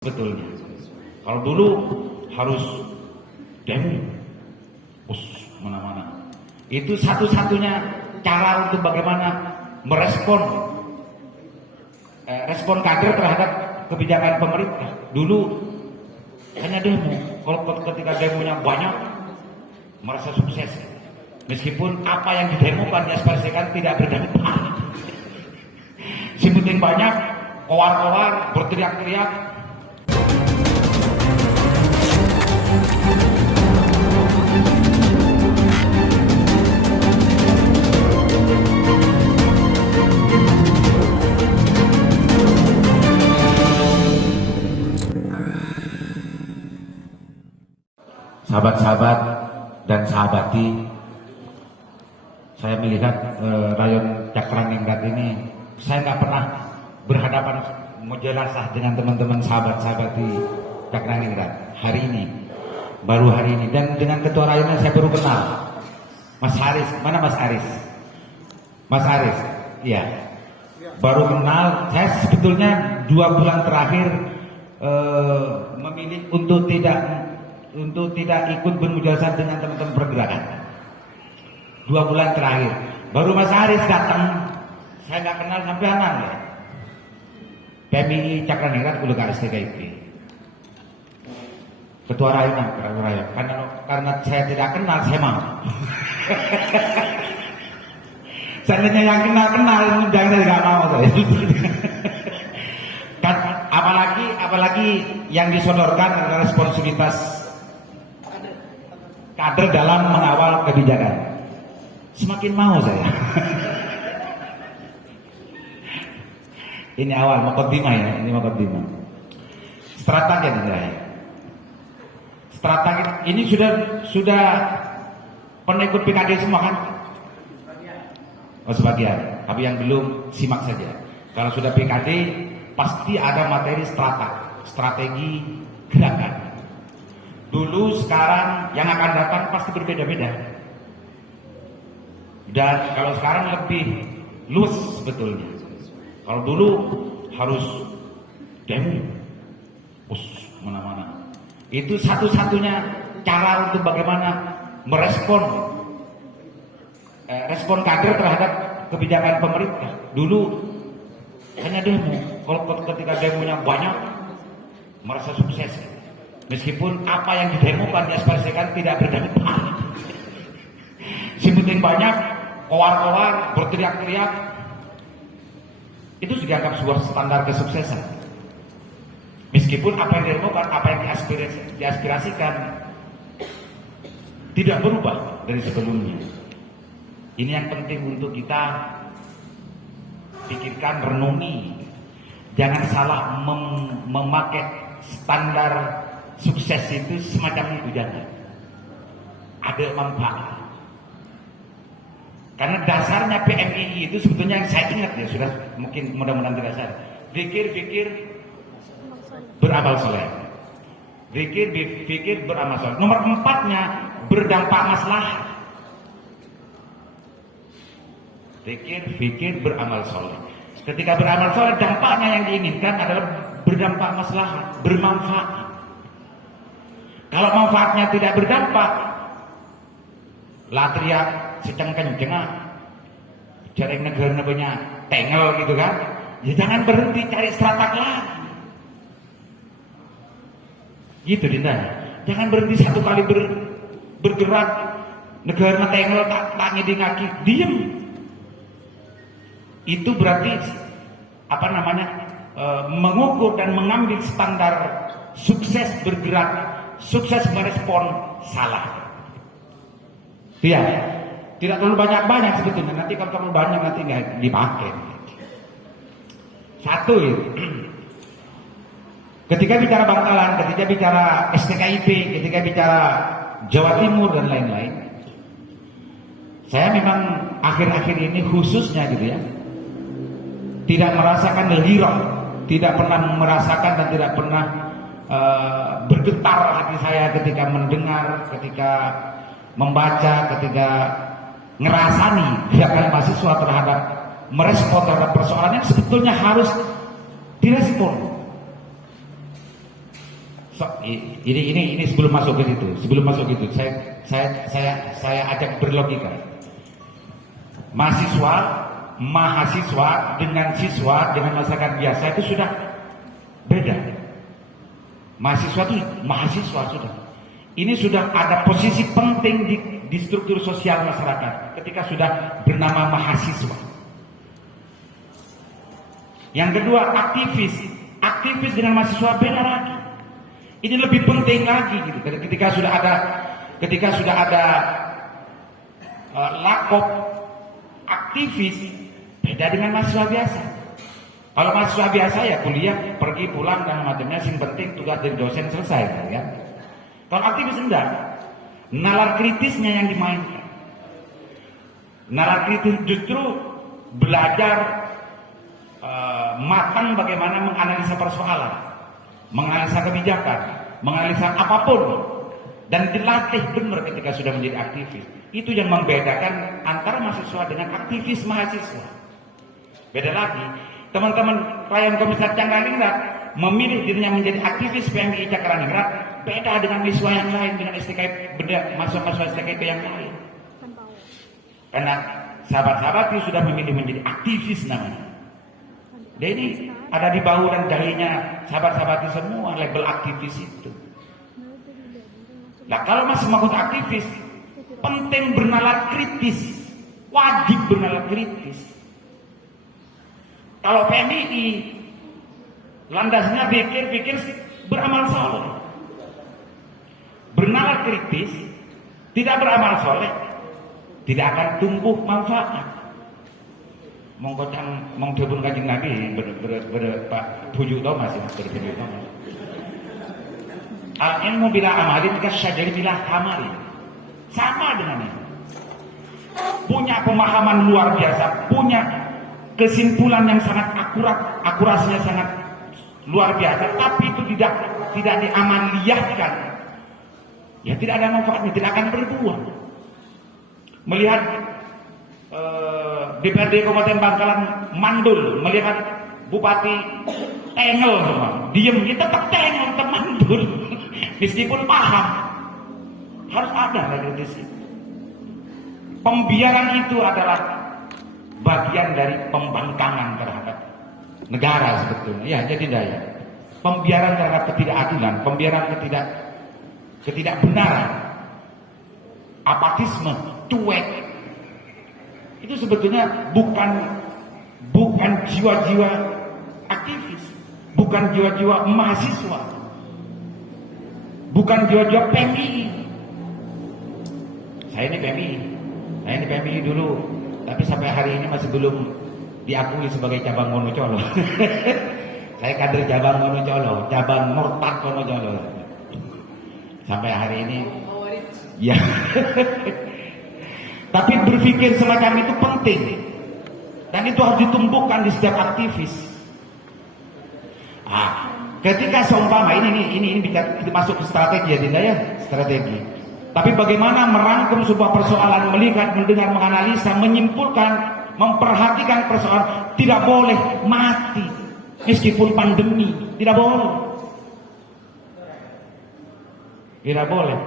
Betulnya. Kalau dulu harus demo, mana-mana. Itu satu-satunya cara untuk bagaimana merespon respon kader terhadap kebijakan pemerintah. Dulu hanya demo. Kalau ketika demonya banyak, merasa sukses. Meskipun apa yang didemokan, diaspirasikan tidak berdampak. Si penting banyak, kowar-kowar, berteriak-teriak. Sahabat-sahabat dan sahabati, saya melihat rayon Cakraningrat ini, saya nggak pernah berhadapan mujalasah dengan teman-teman sahabat-sahabat di Cakraningrat. Hari ini, baru hari ini, dan dengan ketua rayonnya saya baru kenal, Mas Haris. Mana Mas Haris? Mas Haris, iya. Baru kenal. Saya sebetulnya 2 bulan terakhir memilih untuk tidak ikut bermujalasah dengan teman-teman pergerakan. 2 bulan terakhir. Baru Mas Haris datang, saya nggak kenal sampai anak ya. PMI Cakraningrat Ulu Garis TKIP. Ketua rayon. Karena saya tidak kenal, saya mau. Seandainya yang kenal, jangan saya nggak mau. Kan, apalagi yang disodorkan adalah responsibilitas kader dalam mengawal kebijakan. Semakin mau saya. Ini awal mukaddimah ya, ini mukaddimah. Strategi ya. Strategi ini sudah pernah ikut PKD semua kan? Oh sebagian, tapi yang belum simak saja. Kalau sudah PKD pasti ada materi strategi gerakan. Dulu, sekarang, yang akan datang pasti berbeda-beda. Dan kalau sekarang lebih luas sebetulnya. Kalau dulu harus demo, mana-mana. Itu satu-satunya cara untuk bagaimana merespon respon kader terhadap kebijakan pemerintah. Dulu hanya demo. Kalau ketika demonya banyak, merasa sukses. Meskipun apa yang didemokan, diaspirasikan tidak berdampak. Si penting banyak, kowar-kowar, berteriak-teriak. Itu dianggap sebuah standar kesuksesan. Meskipun apa yang didemokan, apa yang diaspirasikan tidak berubah dari sebelumnya. Ini yang penting untuk kita pikirkan, renungi. Jangan salah memakai standar sukses itu semacam itu, jangan. Ada manfaat. Karena dasarnya PMI itu sebetulnya yang saya ingat ya, sudah mungkin mudah-mudahan tidak salah. Pikir beramal soleh. Pikir beramal soleh. Nomor 4-nya berdampak maslahat. Pikir beramal soleh. Ketika beramal soleh, dampaknya yang diinginkan adalah berdampak maslahat, bermanfaat. Kalau manfaatnya tidak berdampak, lah teriak seceng-kencengah, cari negara punya tengel gitu kan. Ya jangan berhenti cari strategi lagi. Gitu Dinda. Jangan berhenti satu kali bergerak, negara tengel tak ngiding-ngaki, diem. Itu berarti mengukur dan mengambil standar sukses bergerak, sukses merespon salah. Iya, tidak terlalu banyak sebetulnya. Nanti kalau terlalu banyak nanti nggak dipakai. Satu itu. Ketika bicara Bangkalan, ketika bicara STKIP, ketika bicara Jawa Timur dan lain-lain, saya memang akhir-akhir ini khususnya gitu ya, tidak merasakan lirah, tidak pernah merasakan dan tidak pernah bergetar hati saya ketika mendengar, ketika membaca, ketika ngerasani gerakan mahasiswa terhadap merespon terhadap persoalan yang sebetulnya harus direspon. Ini sebelum masuk ke situ, saya ajak berlogika. Mahasiswa dengan siswa dengan masyarakat biasa itu sudah beda. Mahasiswa itu mahasiswa sudah. Ini sudah ada posisi penting di struktur sosial masyarakat ketika sudah bernama mahasiswa. Yang kedua, aktivis dengan mahasiswa beda lagi. Ini lebih penting lagi gitu. Ketika sudah ada lakop aktivis, beda dengan mahasiswa biasa. Kalau mahasiswa biasa ya kuliah, pergi pulang dan macamnya, sing penting tugas dari dosen selesai, ya. Kalau aktivis enggak, nalar kritisnya yang dimainkan. Nalar kritis justru belajar matang bagaimana menganalisa persoalan, menganalisa kebijakan, menganalisa apapun, dan dilatih benar ketika sudah menjadi aktivis. Itu yang membedakan antara mahasiswa dengan aktivis mahasiswa. Beda lagi, teman-teman Rayon Komisaris Cakraningrat memilih dirinya menjadi aktivis PMI Cakraningrat, beda dengan mahasiswa yang lain, dengan STKP, beda mahasiswa STKP yang lain. Karena sahabat-sahabat itu sudah memilih menjadi aktivis namanya. Dan ini ada di bahu dan dahinya sahabat-sahabat itu semua label aktivis itu. Nah, kalau masih mau aktivis, penting bernalar kritis, wajib bernalar kritis. Kalau PMI landasnya pikir beramal soleh, bernalar kritis, tidak beramal soleh, tidak akan tumbuh manfaat. Mong dipun Kanjeng Nabi Pak Bujuk Thomas ya, Bujuk Thomas. Al ilmu bila amalin kasyajari bila amali. Sama dengan ini. Punya pemahaman luar biasa, punya kesimpulan yang sangat akurat, akurasinya sangat luar biasa, tapi itu tidak diamaliyahkan. Ya tidak ada manfaatnya, tidak akan berbuah. Melihat DPRD Kabupaten Bangkalan mandul, melihat Bupati tengel semua, diem, kita tetap tengel, tetap mandul, meskipun paham, harus ada lagi di situ. Pembiaran itu adalah bagian dari pembangkangan terhadap negara sebetulnya. Ya, jadi daya. Pembiaran terhadap ketidakadilan, pembiaran ketidakbenaran, apatisme, cuek. Itu sebetulnya bukan jiwa-jiwa aktivis, bukan jiwa-jiwa mahasiswa, bukan jiwa-jiwa PMI. Saya ini PMI dulu, tapi sampai hari ini masih belum diakui sebagai cabang Wonocolo. Saya kader cabang Wonocolo, cabang Murtad Wonocolo. Sampai hari ini, ya. Tapi berpikir semacam itu penting, dan itu harus ditumbuhkan di setiap aktivis. Ketika seumpama ini kita masuk ke strategi ya Dinda ya, strategi. Tapi bagaimana merangkum sebuah persoalan, melihat, mendengar, menganalisa, menyimpulkan, memperhatikan persoalan, tidak boleh mati meskipun pandemi, tidak boleh. Tidak boleh.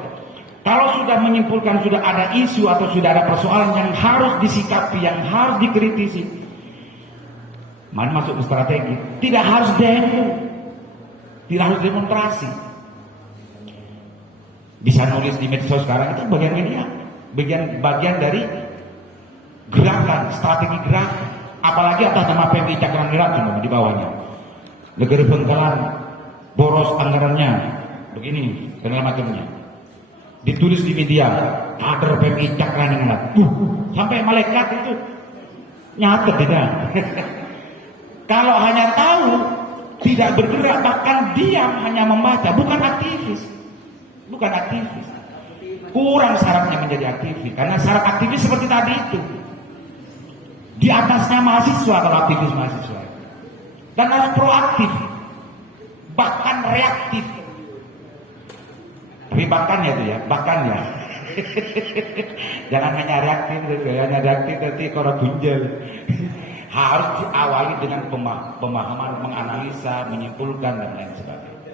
Kalau sudah menyimpulkan, sudah ada isu atau sudah ada persoalan yang harus disikapi, yang harus dikritisi, mana masuk ke strategi. Tidak harus demo, tidak harus demonstrasi. Bisa nulis di medsos sekarang, itu bagian media, bagian dari gerakan, strategi gerakan. Apalagi atas nama PMI Cakraningrat di bawahnya. Negeri Bengkalan boros anggarannya begini dan macamnya. Ditulis di media, kader PMI Cakraningrat. Sampai malaikat itu nyatet tidak. Kalau hanya tahu, tidak bergerak, bahkan diam, hanya membaca, bukan aktivis. Bukan aktivis. Kurang syaratnya menjadi aktivis. Karena syarat aktivis seperti tadi itu. Di atasnya mahasiswa kalau aktivis mahasiswa. Dan harus proaktif. Bahkan reaktif. Tapi bahkannya itu ya, bahkannya. Jangan hanya reaktif, hanya reaktif nanti korang bunjel. Harus diawali dengan pemahaman, menganalisa, menyimpulkan dan lain sebagainya.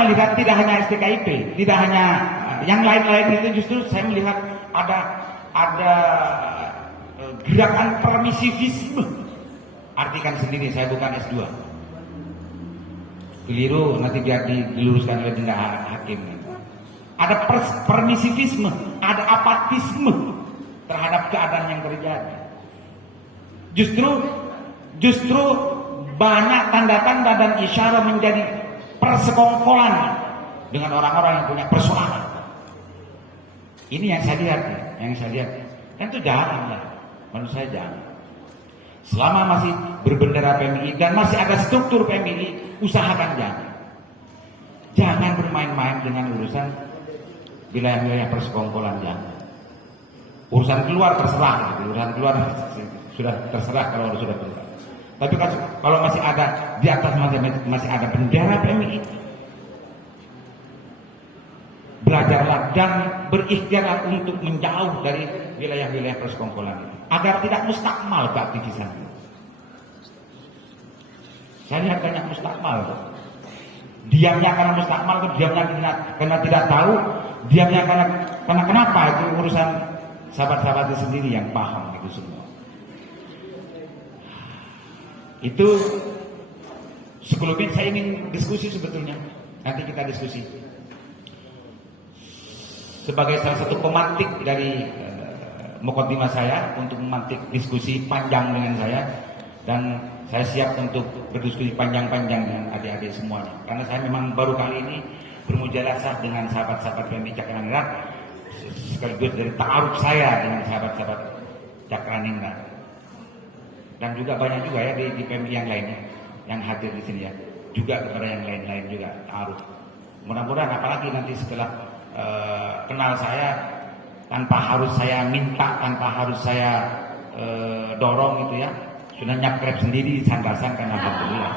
saya melihat tidak hanya STKIP, tidak hanya yang lain-lain itu, justru saya melihat ada gerakan permisivisme. Artikan sendiri, saya bukan S2. Keliru, nanti biar diluruskan oleh tindak hakim. Ada permisivisme, ada apatisme terhadap keadaan yang terjadi. Justru banyak tanda-tanda dan isyarat menjadi persekongkolan dengan orang-orang yang punya persoalan. Ini yang saya lihat, Dan itu jangan lah, menurut saya jangan. Selama masih berbendera PMI dan masih ada struktur PMI, usahakan jangan. Jangan bermain-main dengan urusan wilayah-wilayah persekongkolan, jangan. Urusan keluar terserah, urusan keluar sudah terserah kalau sudah keluar. Tapi kalau masih ada di atas masih ada bendera PMI, belajarlah dan berikhtiar untuk menjauh dari wilayah-wilayah persekongkolan agar tidak mustakmal keaktivisan. Saya lihat banyak mustakmal. Diamnya karena mustakmal, diamnya karena tidak tahu, diamnya karena kenapa, itu urusan sahabat-sahabatnya sendiri yang paham itu semua. Itu sebelumnya saya ingin diskusi sebetulnya. Nanti kita diskusi. Sebagai salah satu pemantik dari mukaddimah saya untuk memantik diskusi panjang dengan saya, dan saya siap untuk berdiskusi panjang-panjang dengan adik-adik semuanya. Karena saya memang baru kali ini bermujalasah dengan sahabat-sahabat PMI Cakraningrat, sekaligus dari ta'aruf saya dengan sahabat-sahabat Cakraningrat. Dan juga banyak juga ya di PMI yang lainnya yang hadir di sini ya. Juga kepada yang lain-lain juga ta'aruf. Mudah-mudahan apalagi nanti setelah kenal saya, tanpa harus saya minta, tanpa harus saya dorong gitu ya, sudah nyakrep sendiri sandasan karena alhamdulillah.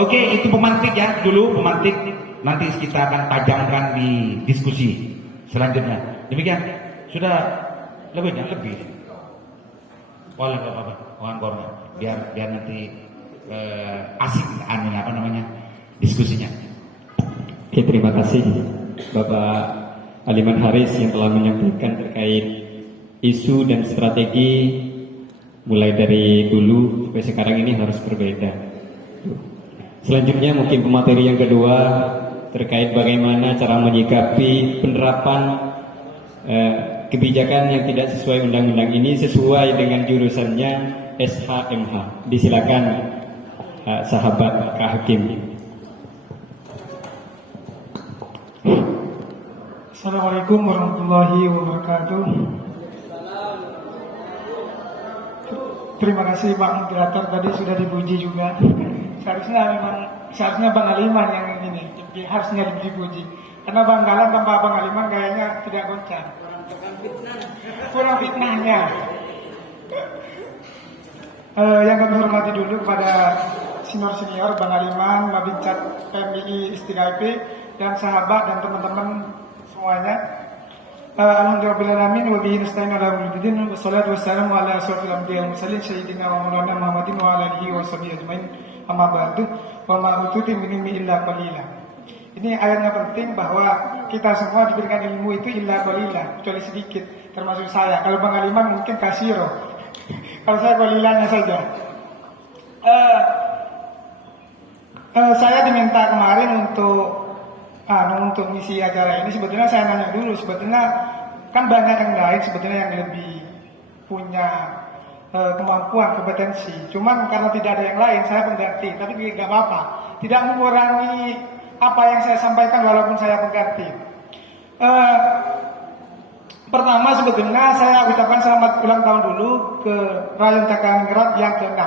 Oke, itu pemantik ya, dulu pemantik. Nanti kita akan tajamkan di diskusi selanjutnya. Demikian, sudah lebih. Boleh Bapak, mohon korban. Biar nanti asik diskusinya. Oke, terima kasih Bapak Aliman Haris yang telah menyampaikan terkait isu dan strategi mulai dari dulu sampai sekarang ini harus berbeda. Selanjutnya mungkin pemateri yang kedua terkait bagaimana cara menyikapi penerapan kebijakan yang tidak sesuai undang-undang ini sesuai dengan jurusannya SHMH. Disilakan sahabat Kak Hakim. Assalamualaikum warahmatullahi wabarakatuh. Terima kasih Pak Moderator, tadi sudah dipuji juga. Seharusnya Bang Aliman yang ini harusnya dipuji. Karena Bang Galang tanpa Bang Aliman kayaknya tidak goncang. Kurang fitnahnya. Yang kami hormati dulu kepada senior Bang Aliman, Mabincat PMI STKIP, dan sahabat dan teman-teman semuanya. Alhamdulillahirrahmanirrahim wa bihi nasta'in ala umuri din wassalatu wassalamu ala asyrofil anbiya'i wal mursalin sayyidina wa maulana Muhammadin wa ala alihi wa sahbihi ajmain. Amma ba'du wa ma utitu min ilmi illa qalila. Ini ayatnya penting bahwa kita semua diberikan ilmu itu illa qalila, kecuali sedikit, termasuk saya. Kalau Bang Aliman mungkin kasiro. Kalau saya qalilanya saja. Saya diminta kemarin untuk misi acara ini. Sebetulnya saya nanya dulu, sebetulnya kan banyak yang lain sebetulnya yang lebih punya kemampuan, kompetensi. Cuman karena tidak ada yang lain, saya pengganti. Tapi tidak apa-apa, tidak mengurangi apa yang saya sampaikan walaupun saya pengganti. Pertama sebetulnya saya ucapkan selamat ulang tahun dulu ke Rayon Cakraningrat yang ke-6.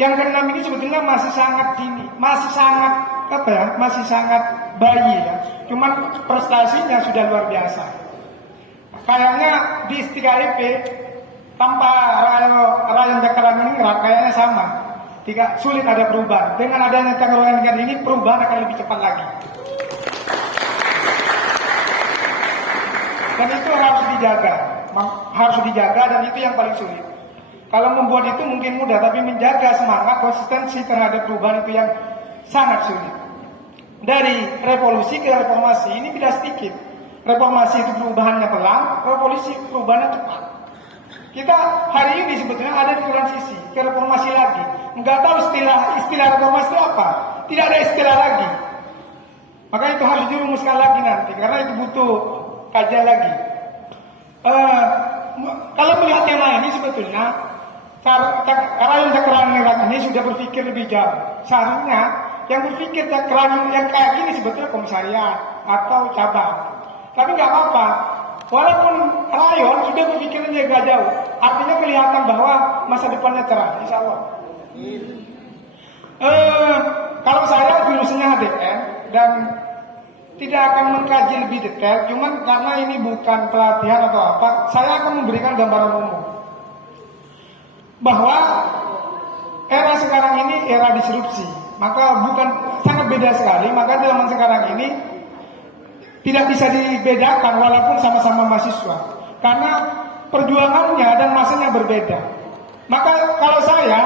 Yang ke-6 ini sebetulnya masih sangat dini, masih sangat bayi ya. Cuman prestasinya sudah luar biasa. Kayaknya di STKIP tanpa Rayon Cakraningrat kayaknya sama. Tidak sulit ada perubahan. Dengan adanya Cakraningrat ini perubahan akan lebih cepat lagi. Dan itu harus dijaga dan itu yang paling sulit. Kalau membuat itu mungkin mudah, tapi menjaga semangat konsistensi terhadap perubahan itu yang sangat sulit. Dari revolusi ke reformasi ini beda sedikit. Reformasi itu perubahannya pelan, revolusi perubahannya cepat. Kita hari ini sebetulnya ada di transisi ke reformasi lagi. Nggak tahu istilah reformasi itu apa. Tidak ada istilah lagi. Maka itu harus dirumuskan lagi nanti, karena itu butuh kajian lagi. Kalau melihat tema ini sebetulnya Rayon Cakrangingrat ini sudah berpikir lebih jauh. Seharusnya yang berpikir Cakrangingrat yang kayak gini sebetulnya komisariat atau cabang. Tapi nggak apa-apa. Walaupun rayon sudah berpikirnya agak jauh, artinya kelihatan bahwa masa depannya cerah, insya Allah. Kalau saya jurusannya HDN dan tidak akan mengkaji lebih detail, cuman karena ini bukan pelatihan atau apa, saya akan memberikan gambaran umum bahwa era sekarang ini era disrupsi, maka bukan sangat beda sekali. Maka zaman sekarang ini tidak bisa dibedakan walaupun sama-sama mahasiswa, karena perjuangannya dan masanya berbeda. Maka kalau saya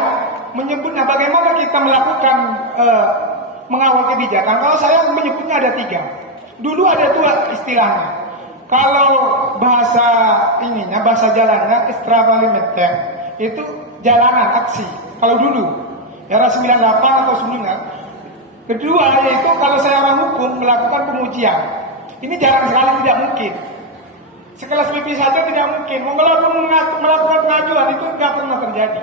menyebutnya bagaimana kita melakukan mengawal kebijakan, kalau saya menyebutnya ada 3. Dulu ada 2 istilahnya. Kalau bahasa bahasa jalannya extraparlementer, itu jalanan aksi. Kalau dulu era 98 atau sebelumnya. Kedua yaitu kalau saya orang hukum melakukan pengujian. Ini jarang sekali, tidak mungkin. Sekelas BP saja tidak mungkin. Walaupun melakukan pengajuan itu tidak pernah terjadi.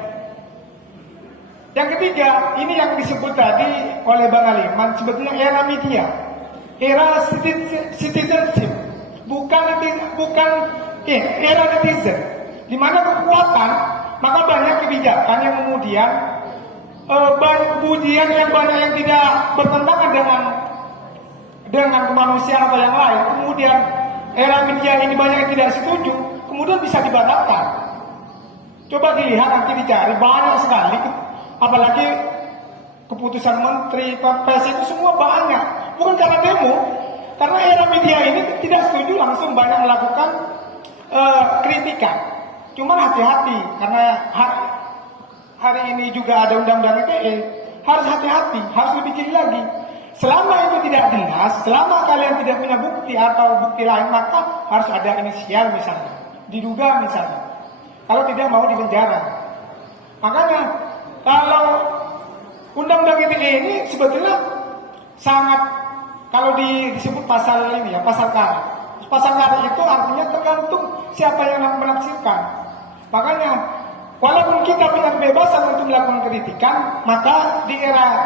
Yang ketiga, ini yang disebut tadi oleh Bang Aliman, sebetulnya era media, era citizenship, bukan era netizen, di mana kekuatan, maka banyak kebijakan yang kemudian banyak yang tidak bertentangan dengan kemanusiaan atau yang lain. Kemudian era media ini banyak yang tidak setuju, kemudian bisa dibatalkan. Coba dilihat nanti dicari, banyak sekali, apalagi keputusan menteri, Kepres itu semua banyak. Bukan karena demo, karena era media ini tidak setuju langsung banyak melakukan kritikan. Cuman hati-hati, karena hari ini juga ada undang-undang ITE, harus hati-hati, harus lebih jeli lagi. Selama itu tidak jelas, selama kalian tidak punya bukti atau bukti lain, maka harus ada inisial misalnya, diduga misalnya. Kalau tidak mau dipenjara. Makanya kalau undang-undang ITE ini sebetulnya sangat, kalau disebut pasal ini ya, pasal karet. Pasal karet itu artinya tergantung siapa yang menafsirkan. Makanya walaupun kita punya kebebasan untuk melakukan kritikan, maka di era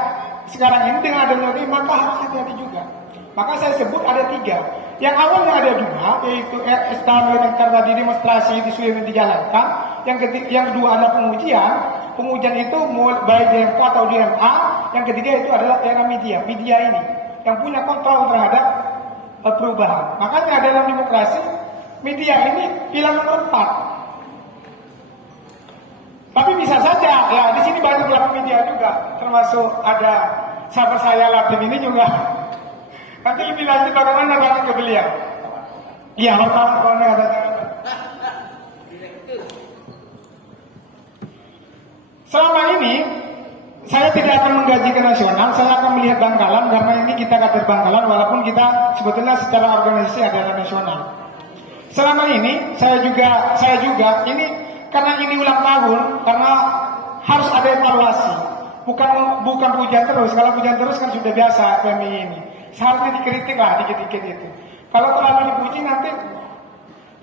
sekarang ini dengan adanya ini, maka harus hati-hati juga. Maka saya sebut ada 3. Yang awalnya ada 2, yaitu establishment tadi demonstrasi disuruh dijalankan. Yang kedua adalah pengujian. Pengujian itu baik di MK atau di MA. Yang ketiga itu adalah era media. Media ini yang punya kontrol terhadap perubahan. Makanya dalam demokrasi media ini pilihan nomor 4. Tapi bisa saja, ya di sini banyak pelaku media juga, termasuk ada sahabat saya Latin ini juga. Nanti lebih lanjut bagaimana tanya ke beliau. Iya, wartawan kawannya katanya. Selama ini saya tidak akan menggaji ke nasional, saya akan melihat Bangkalan karena ini kita kader Bangkalan walaupun kita sebetulnya secara organisasi adalah nasional. Selama ini saya juga ini karena ini ulang tahun, karena harus ada evaluasi. Bukan pujian terus. Kalau pujian terus kan sudah biasa PMI ini. Seharusnya dikritik lah dikit-dikit itu. Kalau terlalu dipuji nanti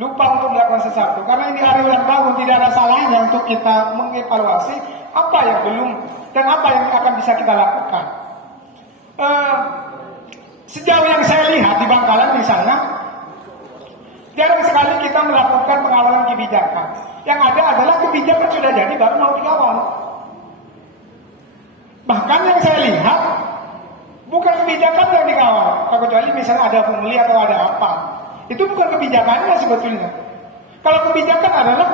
lupa untuk melakukan sesuatu. Karena ini hari ulang tahun, tidak ada salahnya untuk kita mengevaluasi apa yang belum dan apa yang akan bisa kita lakukan. Sejauh yang saya lihat di Bangkalan misalnya, jarang sekali kita melakukan pengawalan kebijakan. Yang ada adalah kebijakan sudah jadi baru mau dikawal. Bahkan yang saya lihat bukan kebijakan yang dikawal, kecuali misalnya ada pungli atau ada apa. Itu bukan kebijakannya sebetulnya. Kalau kebijakan adalah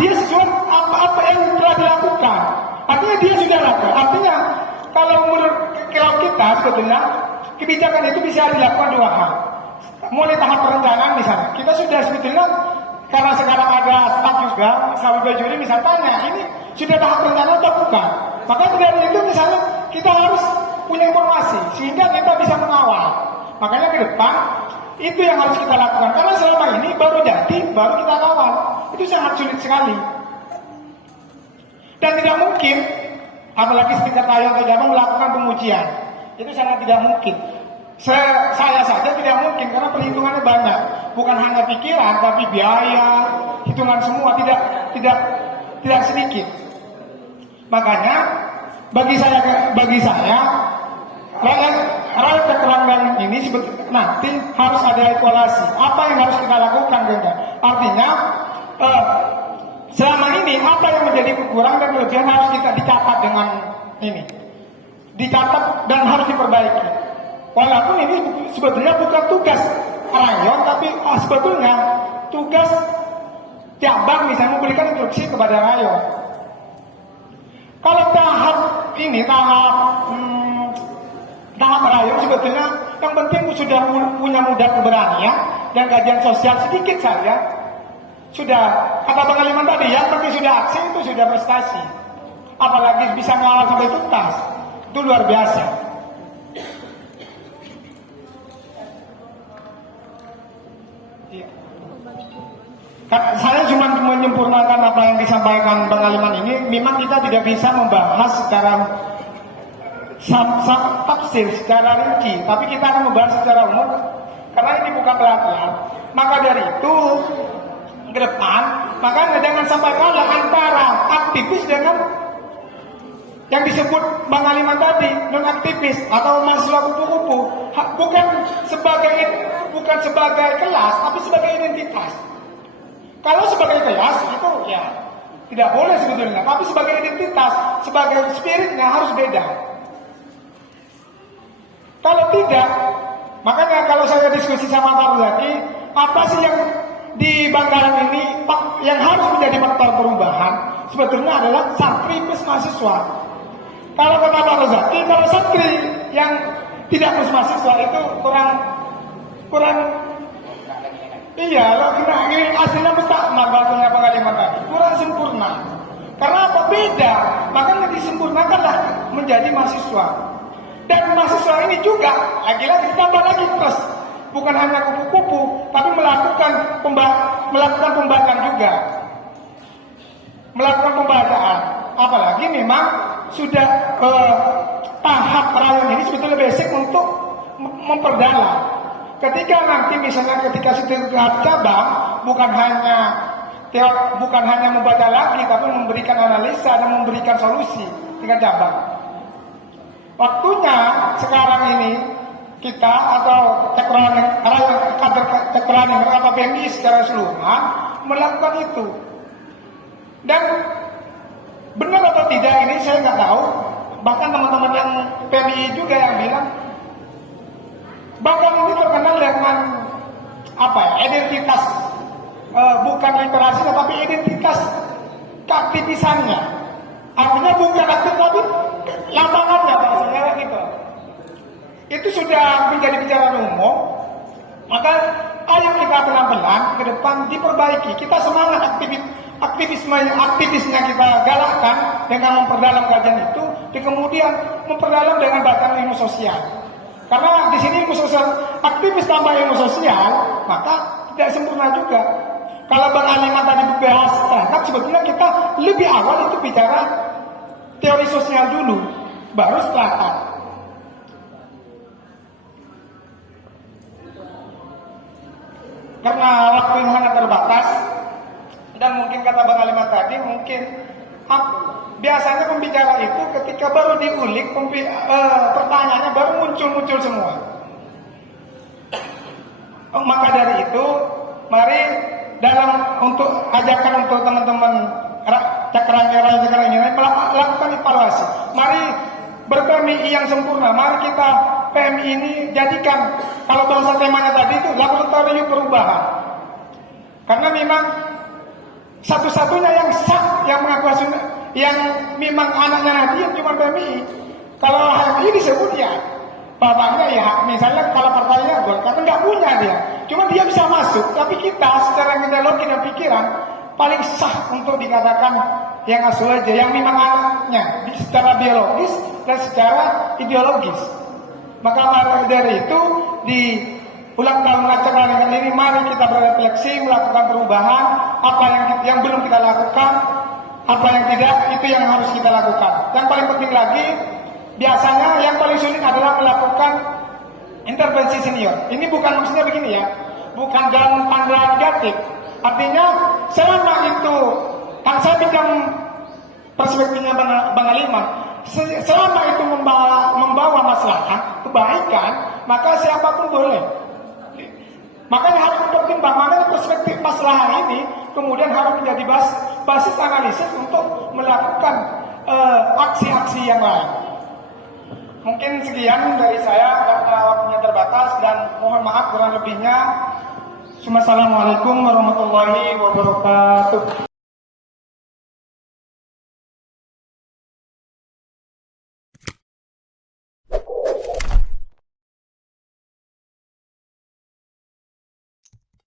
dia sesuai apa yang telah dilakukan. Artinya dia sudah lakukan. Artinya kalau menurut kita sebetulnya kebijakan itu bisa dilakukan 2 hal. Mulai tahap perencanaan misalnya, kita sudah sebetulnya karena sekarang ada staff juga, Sahabat Juri misalnya tanya, ini sudah tahap rencana atau bukan? Maka dari itu misalnya kita harus punya informasi sehingga kita bisa mengawal. Makanya ke depan itu yang harus kita lakukan. Karena selama ini baru jadi, baru kita kawal. Itu sangat sulit sekali. Dan tidak mungkin, apalagi setingkat rayon atau cabang melakukan pengujian. Itu sangat tidak mungkin. Saya saja tidak mungkin karena perhitungannya banyak. Bukan hanya pikiran, tapi biaya, hitungan semua tidak sedikit. Makanya bagi saya rakyat keterangan ini nanti harus ada evaluasi. Apa yang harus kita lakukan, Genda? Artinya selama ini apa yang menjadi kekurangan dan kelebihan harus kita dicatat dengan ini, dicatat dan harus diperbaiki. Walaupun ini sebetulnya bukan tugas rayon, tapi sebetulnya tugas cabang misalnya memberikan instruksi kepada rayon. Kalau tahap rayon sebetulnya yang penting sudah punya modal keberanian dan kajian sosial sedikit saja. Sudah, kata Bang Aliman tadi, yang penting sudah aksi itu sudah prestasi. Apalagi bisa ngawal sampai tuntas, itu luar biasa. Saya cuma menyempurnakan apa yang disampaikan Bang Aliman ini. Memang kita tidak bisa membahas secara tafsir, secara rinci, tapi kita akan membahas secara umum karena ini bukan pelatihan. Maka dari itu ke depan, maka jangan sampai kalah antara aktivis dengan yang disebut Bang Aliman tadi, non aktivis atau mahasiswa kupu-kupu. Bukan sebagai kelas, tapi sebagai identitas. Kalau sebagai kelas itu ya tidak boleh sebetulnya, tapi sebagai identitas, sebagai spiritnya harus beda. Kalau tidak, makanya kalau saya diskusi sama Pak Ruzaki, apa sih yang di Bangkalan ini yang harus menjadi faktor perubahan? Sebetulnya adalah santri plus mahasiswa. Kalau kata Pak Ruzaki, kalau santri yang tidak plus mahasiswa itu kurang iya, lo kena ini hasilnya besar, bahasanya pengalaman tadi kurang sempurna. Karena apa? Beda. Makanya disempurnakanlah menjadi mahasiswa. Dan mahasiswa ini juga lagi-lagi ditambah lagi plus, bukan hanya kupu-kupu, tapi melakukan pembacaan juga, melakukan pembacaan. Apalagi memang sudah tahap rayon ini sebetulnya basic untuk memperdalam. Ketika nanti misalnya ketika sudah cabang bukan hanya membaca lagi, tapi memberikan analisa dan memberikan solusi tingkat cabang. Waktunya sekarang ini kita atau kader tekroning atau BMI secara keseluruhan melakukan itu. Dan benar atau tidak ini saya nggak tahu. Bahkan teman-teman yang PMI juga yang bilang bahkan ini terkenal dengan identitas bukan literasi tapi identitas keaktivisannya. Artinya bukan aktif tapi lapangannya bahasanya gitu. Itu sudah menjadi bicara umum. Maka ayo kita pelan-pelan ke depan diperbaiki. Kita semangat aktivisnya kita galakkan dengan memperdalam kajian itu, dan kemudian memperdalam dengan bacaan ilmu sosial. Karena di sini ilmu sosial, aktivis tambah ilmu sosial, maka tidak sempurna juga. Kalau Bang Aliman tadi bahas kan sebetulnya kita lebih awal itu bicara teori sosial dulu, baru selatan. Karena waktu yang sangat terbatas, dan mungkin kata Bang Aliman tadi, mungkin biasanya pembicara itu ketika baru diulik pertanyaannya baru muncul semua. Maka dari itu mari untuk ajakan untuk teman-teman cakranya melakukan evaluasi. Mari ber-PMI yang sempurna. Mari kita PMI ini jadikan, kalau bahasa temanya tadi itu laboratorium perubahan. Karena memang satu-satunya yang sah yang mengaku yang memang anaknya Nabi cuma PMI. Kalau HMI disebut ya bapaknya ya misalnya kalau partainya Golkar kan nggak punya dia, cuma dia bisa masuk. Tapi kita secara ideologi dan pikiran paling sah untuk dikatakan yang Asul aja, yang memang anaknya secara biologis dan secara ideologis. Maka dari itu di ulang tahun Cakra ini mari kita berefleksi, melakukan perubahan, apa yang belum kita lakukan, apa yang tidak, itu yang harus kita lakukan. Yang paling penting lagi, biasanya yang paling sulit adalah melakukan intervensi senior. Ini bukan maksudnya begini ya, bukan dalam pandangan negatif. Artinya selama itu, kan saya pinjam perspektifnya Bang Aliman, selama itu membawa maslahat, kebaikan, maka siapapun boleh. Makanya harus pertimbangan perspektif masalah ini kemudian harus menjadi basis analisis untuk melakukan aksi-aksi yang lain. Mungkin sekian dari saya karena waktunya terbatas dan mohon maaf kurang lebihnya. Assalamualaikum warahmatullahi wabarakatuh.